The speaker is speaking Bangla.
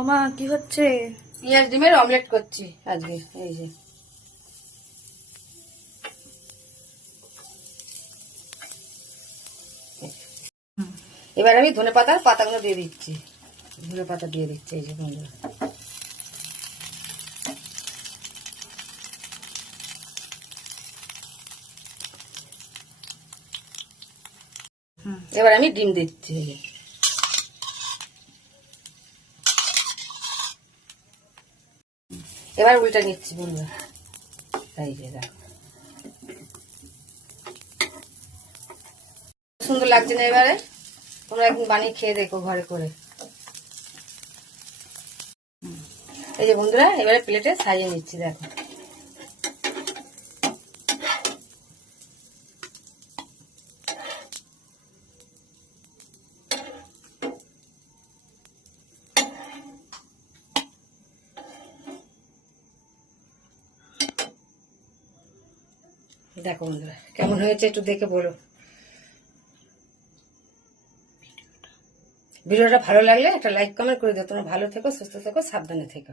ওমা কি হচ্ছে? পেঁয়াজ ডিমের অমলেট করছি আজকে। এই যে এবার আমি ধনেপাতার পাতাগুলো দিয়ে দিচ্ছি। ধনেপাতা দিয়ে দিচ্ছি এই যে বন্ধুরা। এবার আমি ডিম দিচ্ছি। এবার উল্টে নিচ্ছি বন্ধুরা। এই যে দেখো সুন্দর লাগছে না? এবারে তোমরা একদিন বানিয়ে খেয়ে দেখো ঘরে করে। এই যে বন্ধুরা এবারে প্লেটে সাজিয়ে নিচ্ছি দেখো। দেখো বন্ধুরা কেমন হয়েছে একটু দেখে বলো। ভিডিওটা ভালো লাগলে একটা লাইক কমেন্ট করে দিও। তোমরা ভালো থেকো, সুস্থ থেকো, সাবধানে থেকো।